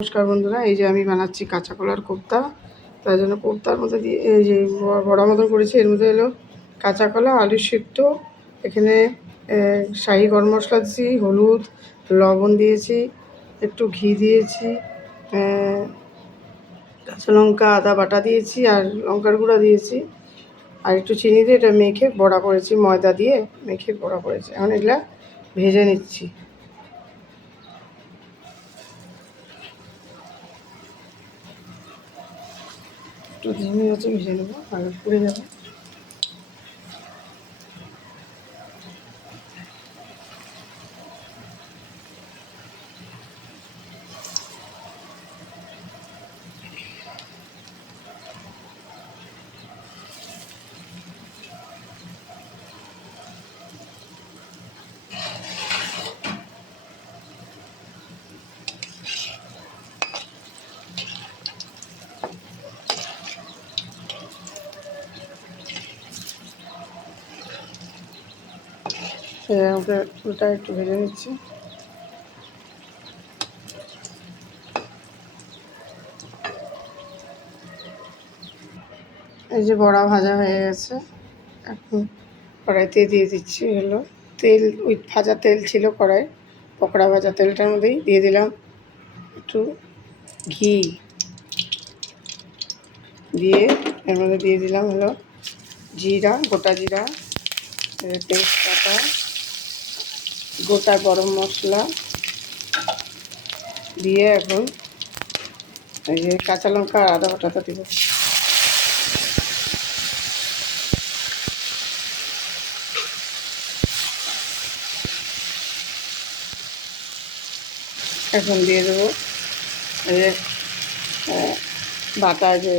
নমস্কার বন্ধুরা, এই যে আমি বানাচ্ছি কাঁচা কলার কোপ্তা। তার জন্য কোপ্তার মধ্যে দিয়ে এই যে বড়া মতন করেছি। এর মধ্যে এলো কাঁচা কলা, আলু সিদ্ধ, এখানে শাহি গরম মশলা দিয়েছি, হলুদ, লবণ দিয়েছি, একটু ঘি দিয়েছি, কাঁচা লঙ্কা আদা বাটা দিয়েছি, আর লঙ্কার গুঁড়া দিয়েছি, আর একটু চিনি দিয়ে এটা মেখে বড়া করেছি, ময়দা দিয়ে মেখে বড়া করেছি। এখন এগুলা ভেজে নিচ্ছি। একটু ধিমি আছে, ভেজে নেবো, আগে পুড়ে যাবে। ওটা উল্টা একটু ভেজে নিচ্ছি। এই যে বড়া ভাজা হয়ে গেছে, এখন কড়াইতে দিয়ে দিচ্ছি হলো তেল। ওই ভাজা তেল ছিল কড়াই, পকোড়া ভাজা তেলটার মধ্যেই দিয়ে দিলাম একটু ঘি, দিয়ে এর মধ্যে দিয়ে দিলাম হলো জিরা, গোটা জিরা, তেজপাতা, গোটা গরম মশলা দিয়ে এখন এই যে কাঁচা লঙ্কা আর আদা বাটাটা দিব। এখন দিয়ে দেবো এই যে বাটা যে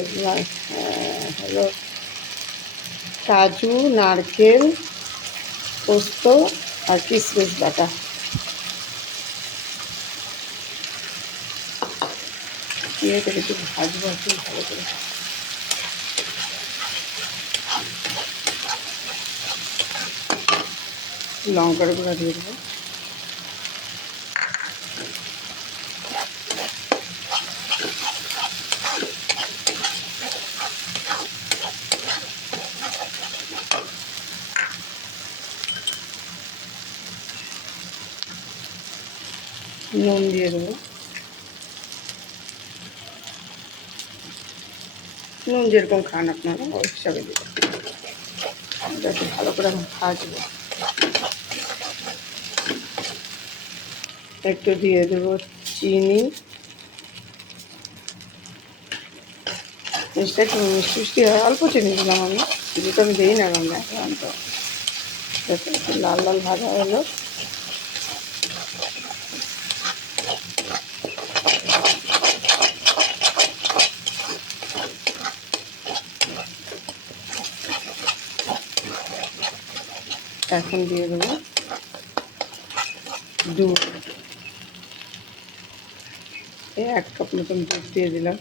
হলো কাজু, নারকেল, পোস্ত আর কিশমিশ বাটা। দিয়ে এটা একটু ভাজবো একটু ভালো করে। লঙ্কার গুঁড়া দিয়ে দেবো, নুন দিয়ে দেবো, নুন যেরকম খান আপনারা ওই হিসাবে দেবেন। এটা একটু ভালো করে এখন ভাজবো। একটু দিয়ে দেবো চিনি, জিনিসটা একটু মিষ্টি মিষ্টি হয়, অল্প চিনি দিলাম আমি, চিনি তো আমি দিই না রান্না এখন। তো একটু লাল লাল ভাজা হলো, এখন দিয়ে দেবো দুধ। এই 1 কাপ মতন দুধ দিয়ে দিলাম।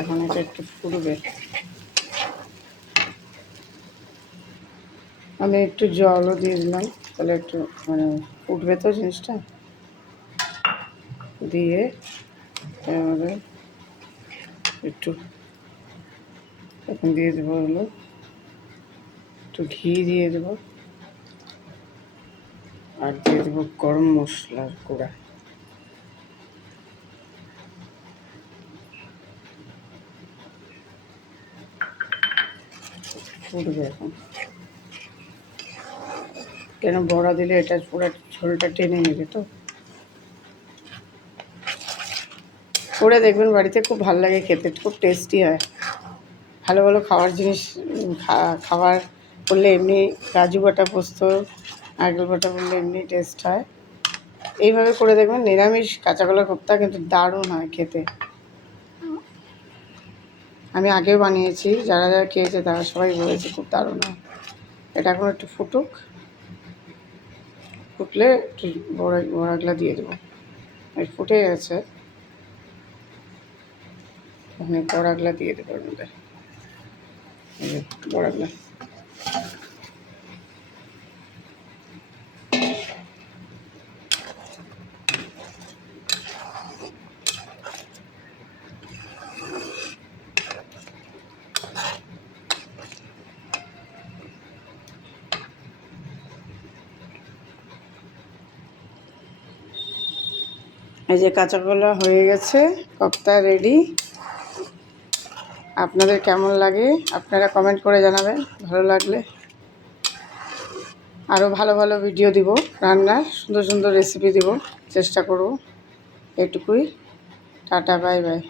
এখন এটা একটু ফুটবে, আমি একটু জলও দিয়ে দিলাম, তাহলে একটু মানে ফুটবে তো জিনিসটা। দিয়ে এবারে একটু এখন দিয়ে দেবো হলো একটু ঘি দিয়ে দেবো, আর দিয়ে দেবো গরম মশলার গুঁড়া। ফুটবে এখন, কেন বড়া দিলে এটা পুরো ঝোলটা টেনে নেবে। তো করে দেখবেন, বাড়িতে খুব ভালো লাগে খেতে, খুব টেস্টি হয়। ভালো ভালো খাওয়ার জিনিস খাবার করলে এমনি কাজু বাটা, পোস্ত, নারকেল বাটা করলে এমনি টেস্ট হয়। এইভাবে করে দেখবেন, নিরামিষ কাঁচা কলার কোপ্তা কিন্তু দারুণ হয় খেতে। আমি আগেও বানিয়েছি, যারা যারা খেয়েছে তারা সবাই বলেছে খুব দারুণ হয়। এটা এখন একটু ফুটুক, ফুটলে একটু বড়াগুলা দিয়ে দেবো। ফুটে গেছে, বড়াগুলা দিয়ে দেবো এর মধ্যে। বড় গ্লাস। এই যে কাঁচা কলা হয়ে গেছে, কোপ্তা রেডি। আপনাদের কেমন লাগে আপনারা কমেন্ট করে জানাবেন। ভালো লাগলে আরও ভালো ভালো ভিডিও দিব, রান্নার সুন্দর সুন্দর রেসিপি দিব, চেষ্টা করব। এটুকুই, টাটা বাই বাই।